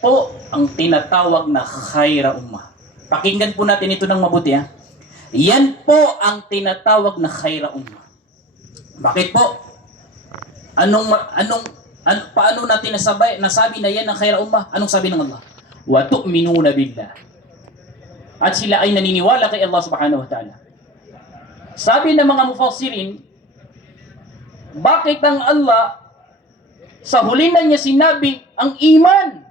po ang tinatawag na khaira ummah. Pakinggan po natin ito ng mabuti ha. Yan po ang tinatawag na khaira ummah. Bakit po? Paano natin nasabi na yan ang khaira ummah? Anong sabi ng Allah? Wa tu'minuna billah. At sila ay naniniwala kay Allah subhanahu wa ta'ala. Sabi ng mga mufassirin, bakit ang Allah sa huli na niya sinabi ang iman?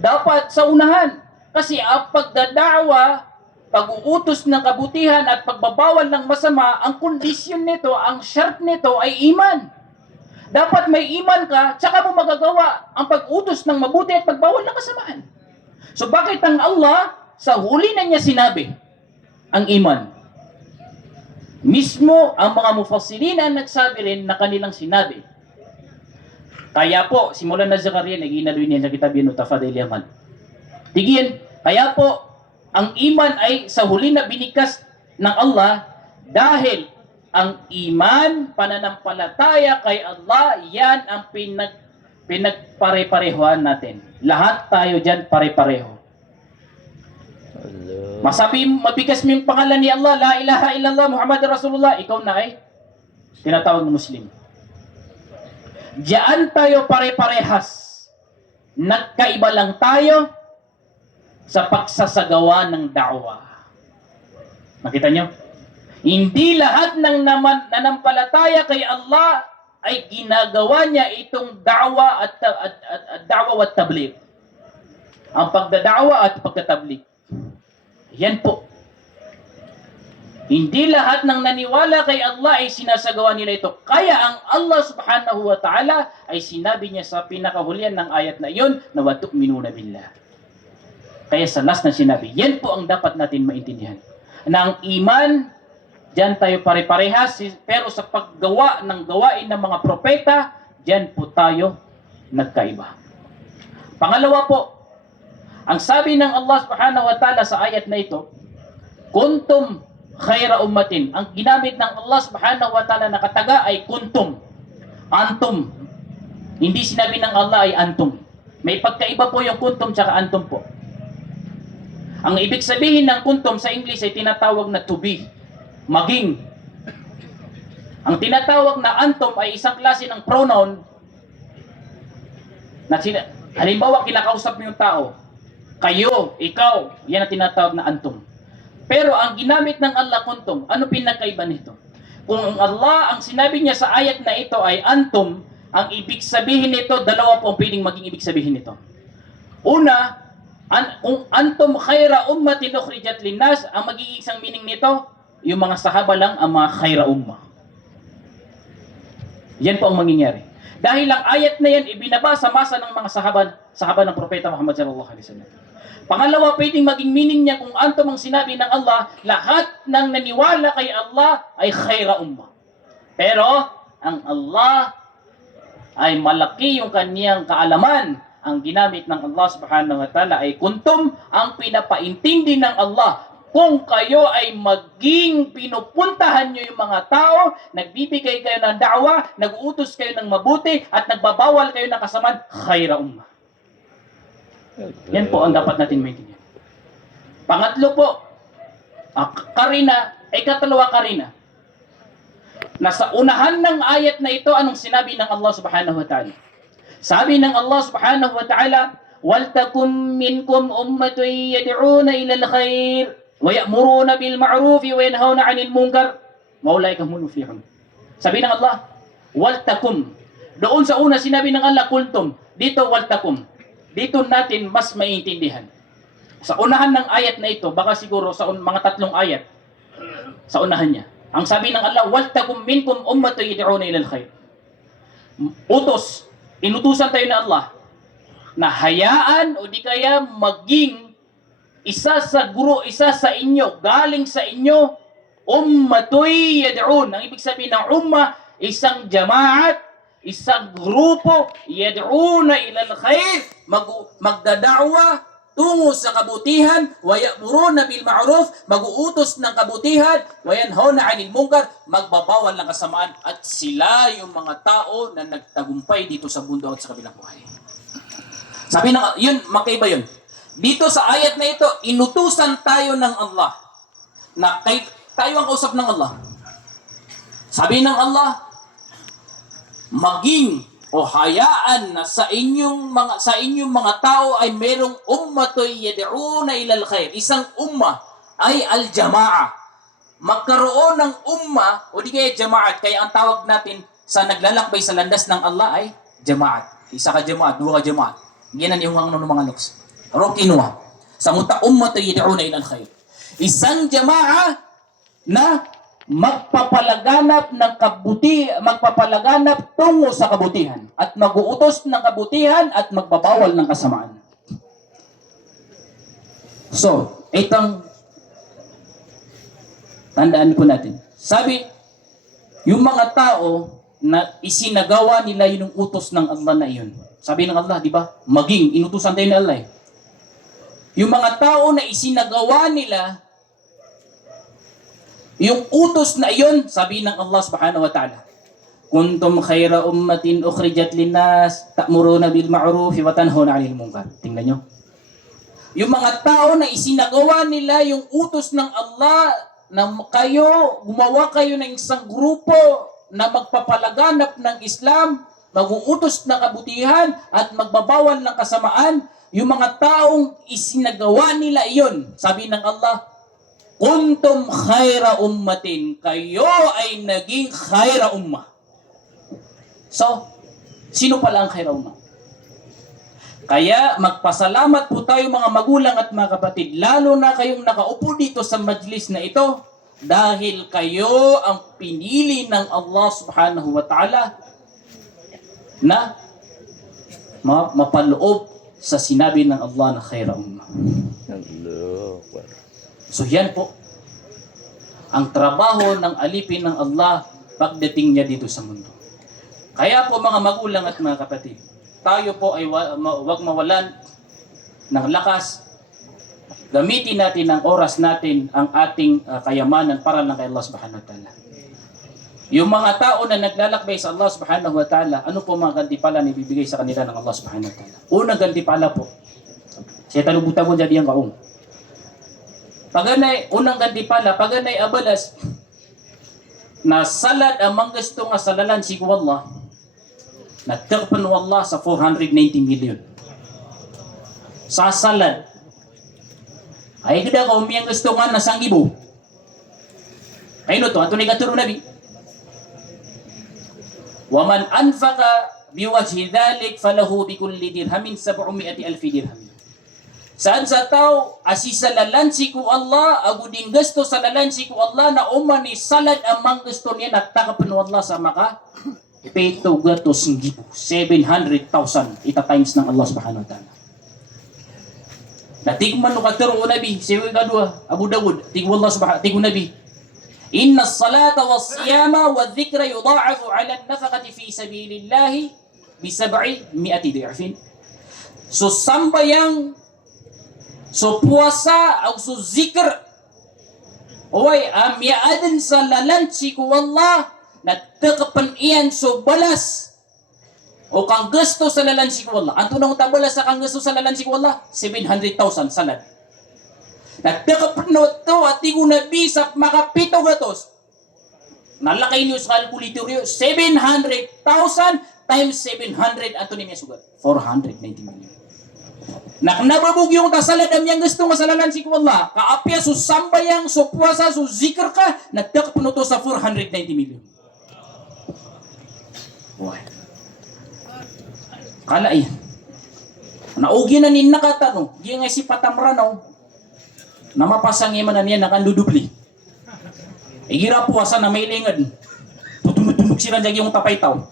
Dapat sa unahan. Kasi ang pagdadawa, pag-uutos ng kabutihan at pagbabawal ng masama, ang kondisyon nito, ang shart nito ay iman. Dapat may iman ka, tsaka mo magagawa ang pag-utos ng mabuti at pagbawal ng kasamaan. So bakit ang Allah sa huli na niya sinabi ang iman? Mismo ang mga mufassirin ang nagsabi rin na kanilang sinabi. Kaya po, simulan na Zakaria, nag-inalwin niya sa kitab yun, Tafadil Yaman. Tigin, kaya po, ang iman ay sa huli na binikas ng Allah dahil ang iman, pananampalataya kay Allah, yan ang pinagpare-parehoan natin. Lahat tayo dyan pare-pareho. Mabigas mo yung pangalan ni Allah, La ilaha illallah, Muhammad Rasulullah, ikaw na ay tinatawag na Muslim. Diyan tayo pare-parehas. Nagkaiba lang tayo sa pagsasagawa ng da'wah. Makita nyo? Hindi lahat ng nanampalataya kay Allah ay ginagawa niya itong da'wah at da'wah at tabligh. Ang pagdada'wah at pagtatabligh. Yan po. Hindi lahat ng naniwala kay Allah ay sinasagawa nila ito. Kaya ang Allah subhanahu wa ta'ala ay sinabi niya sa pinakahulihan ng ayat na iyon na wa tu'minuna billah. Kaya sa last na sinabi, yan po ang dapat natin maintindihan. Na ang iman, dyan tayo pare-parehas, pero sa paggawa ng gawain ng mga propeta, dyan po tayo nagkaiba. Pangalawa po, ang sabi ng Allah subhanahu wa ta'ala sa ayat na ito, kuntum khaira ummatin. Ang ginamit ng Allah subhanahu wa ta'ala na kataga ay kuntum. Antum. Hindi sinabi ng Allah ay antum. May pagkaiba po yung kuntum tsaka antum po. Ang ibig sabihin ng kuntum sa English ay tinatawag na to be. Maging. Ang tinatawag na antum ay isang klase ng pronoun na halimbawa kinakausap mo yung tao. Kayo, ikaw, yan ang tinatawag na antum. Pero ang ginamit ng Allah kuntum, ano pinakaiba nito? Kung ang Allah, ang sinabi niya sa ayat na ito ay antum, ang ibig sabihin nito, dalawa po ang pwedeng maging ibig sabihin nito. Una, kung antum khaira ummatin ukhrijat linnas, ang magiging isang meaning nito, yung mga sahaba lang ang mga khaira ummah. Yan po ang mangyayari. Dahil ang ayat na yan ibinaba sa masa ng mga sahaba ng propeta Muhammad sallallahu alaihi wasallam. Pangalawa, pwedeng maging meaning niya kung antum ang sinabi ng Allah, lahat ng naniwala kay Allah ay khaira ummah. Pero, ang Allah ay malaki yung kaniyang kaalaman. Ang ginamit ng Allah subhanahu wa ta'ala ay kuntum, ang pinapaintindi ng Allah. Kung kayo ay maging pinupuntahan nyo yung mga tao, nagbibigay kayo ng da'wa, nag-uutos kayo ng mabuti, at nagbabawal kayo ng kasamaan, khaira ummah. Yan po ang dapat natin maintindihan. Pangatlo po, karina, ikatalawa karina. Nasa unahan ng ayat na ito, anong sinabi ng Allah subhanahu wa ta'ala? Sabi ng Allah subhanahu wa ta'ala, وَلْتَكُمْ مِنْكُمْ أُمَّةٌ يَدْعُونَ إِلَى الْخَيْرِ وَيَأْمُرُونَ بِالْمَعْرُوفِ وَيَنْهَوْنَ عَنِ الْمُنكَرِ وَأُولَئِكَ هُمُ الْمُفْلِحُونَ. Sabi ng Allah, وَلْتَكُمْ. Doon sa una sinabi ng Allah, kuntum. Dito, وَلْتَكُمْ. Dito natin mas maiintindihan. Sa unahan ng ayat na ito, baka siguro sa mga tatlong ayat, sa unahan niya. Ang sabi ng Allah, وَلْتَكُمْ مِنْكُمْ أُمَّةٌ يَدْعُونَ إِلَى الْخَيْرِ. Inutusan tayo ng Allah na hayaan o di kaya maging isa sa guro, isa sa inyo, galing sa inyo, ummatoy yad'un. Ang ibig sabihin ng umma, isang jamaat, isang grupo, yad'una ila al-khair, magdada'wa tungo sa kabutihan, wa ya'muruna bil ma'ruf, mag-uutos ng kabutihan, wa yanhauna 'anil munkar, magbabawal ng kasamaan, at sila yung mga tao na nagtagumpay dito sa mundo at sa kabilang buhay. Sabi ng, yun, magkaiba yun. Dito sa ayat na ito, inutusan tayo ng Allah. Na tayo ang kausap ng Allah. Sabi ng Allah, maging o hayaan na sa inyong mga tao ay merong ummatoy yad'una ilal khair. Isang umma ay al-jama'a. Magkaroon ng umma o di kaya jama'at. Kaya ang tawag natin sa naglalakbay sa landas ng Allah ay jama'at. Isa ka jama'at, dua ka jama'at. Ginan yung mga loks. Rokinwa. Sa muta ummatoy yad'una ilal khair. Isang jama'a na magpapalaganap tungo sa kabutihan at mag-uutos ng kabutihan at magbabawal ng kasamaan. So, itong tandaan po natin. Sabi, yung mga tao na isinagawa nila yung utos ng Allah na iyon. Sabi ng Allah, di ba? Maging, inutusan tayo ni Allah eh. Yung mga tao na isinagawa nila yung utos na iyon, sabi ng Allah subhanahu wa ta'ala, kuntum khayra ummatin ukhrijat linnas ta'muruna bil ma'ruf wa tanhauna 'anil munkar. Tingnan nyo. Yung mga tao na isinagawa nila yung utos ng Allah na gumawa kayo ng isang grupo na magpapalaganap ng Islam, mag-uutos ng kabutihan at magbabawal ng kasamaan, yung mga taong isinagawa nila iyon, sabi ng Allah, kuntum khaira ummatin, kayo ay naging khaira ummah. So, sino pala ang khaira ummah? Kaya magpasalamat po tayo mga magulang at mga kapatid, lalo na kayong nakaupo dito sa majlis na ito, dahil kayo ang pinili ng Allah subhanahu wa ta'ala na mapaloob sa sinabi ng Allah na khaira ummah. So yan po ang trabaho ng alipin ng Allah pagdating niya dito sa mundo. Kaya po mga magulang at mga kapatid, tayo po ay wag mawalan ng lakas. Gamitin natin ang oras natin, ang ating kayamanan para lang kay Allah subhanahu wa ta'ala. Yung mga tao na naglalakbay sa Allah subhanahu wa ta'ala, ano po mga gantipala na ibibigay sa kanila ng Allah subhanahu wa ta'ala? Unang gantipala po, siya talubutan mo dyan ang kaong. Paganay, unang gantipala, paganay abalas, na salad ang manggusto nga salalan si Allah, nagtakpan Allah sa 490 million. Sa salad, ay kada ka umiyang gusto nga na sanggibo. Ay no to, ato ni katuro nabi. Waman anfaqa biwajhi dhalik falahu bikulli dirhamin 700,000 dirham. Saan sa tao, asisalalansi ko Allah, aguding gusto salalansi ko Allah, na umani salad amang gusto niya, natakapan Allah sa maka, peto gatos ngipo, 700,000 ita times ng Allah subhanahu wa ta'ala. Natigman no katuro o nabi, siwi kadua, Abu Dawud, tigwa Allah subhanahu, tigwa nabi, inna salata wa siyama wa dhikra yudha'afu ala nafaqati fi sabilillahi bi 700 di'afin. So sambayang so puasa o so zikr oy amyaadan sa lalansi ko Allah nagtakapan iyan so balas o kang gusto sa lalansi ko Allah. Anto nang tabalas sa kang gusto sa lalansi ko Allah? 700,000 salad. Nagtakapan no to at tigo na bisap makapito gatos. Nalakay niyo sa kalkulatoryo 700,000 times 700 ato ni may sugat 490 million. Naknababog yung kasalad ang gusto nga salalan si Allah. Kaapya so sambayang so puasa so zikr ka nagtakapan to sa 490 million. Boy. Kala yan. Naugi na nin nakatano. Di nga si patamranaw. Na mapasang iman na niya nakandudubli. Igira puasa na may lingad. Tutunog-tunog sila dyan yung tapay tao.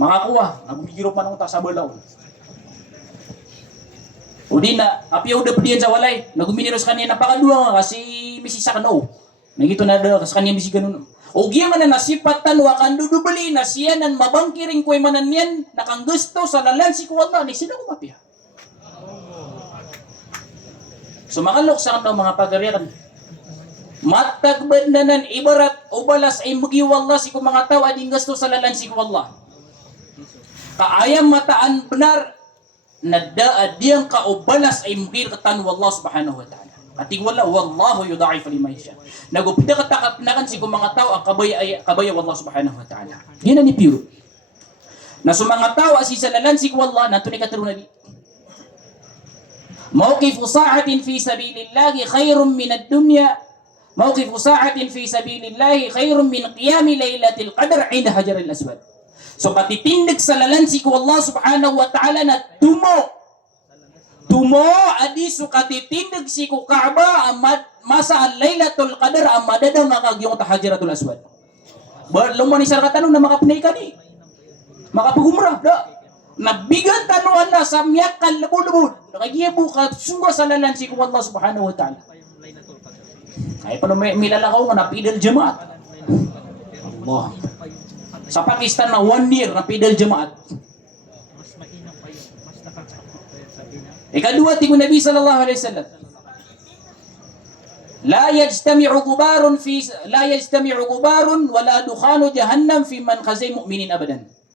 Makakuha. Nabugiro pa nung sa balaw. O di na, apiyaw da padiyan sa walay. Naguminiros kanya napakaluwa nga kasi misisa ka no. Nagito na da kasi kanya misi ganun. O giya man na nasipatan wakan dudubali na siya nan mabangkiring ko'y manan yan nakang gusto sa lalansi ko Allah ni sila kumapiya. So makalok sa kanang mga pagariyan. Matagbad na nan ibarat o balas ay magiwala si ko mga tao ading gusto sa lalansi ko Allah. Kaayam mataan benar nadaad diyang kaubalas ay mugir katan wallah subhanahu wa ta'ala. Ating wala, wallahu yudha'if liman yasha. Nagupda katakapnakan si mga tao ang kabaya wallah subhanahu wa ta'ala. Yan ni pure. Na sa mga tao asisalalan si wallah na tunay katulong nabi. Mawqifu sa'atin fi sabilillahi khairum min ad-dunya. Mawqifu sa'atin fi sabilillahi khairum min qiyami laylatil qadr 'inda hajaril aswad. So katitindig sa lalansi ko Allah subhanahu wa ta'ala na tumo adi so katitindig si ko Kaaba masa al-Lailatul Qadr amadadaw makagyong tahajiratul aswad. Lumani sar katanong na makapnay ka ni. Makapagumrah da. Nabigan tanuan na sa miyak kalubod. Nakagibo ka sungo sa lalansi ko Allah subhanahu wa ta'ala. Ay pa may milalakaw nga napidal jamaat. Allah. Sa Pakistan na 1 year na pidal jamaat. Ikadua tingin Nabi sallallahu alaihi wasallam. La yajtami'u gubarun wala dukhanu jahannam fi man khazay mu'minin abadan.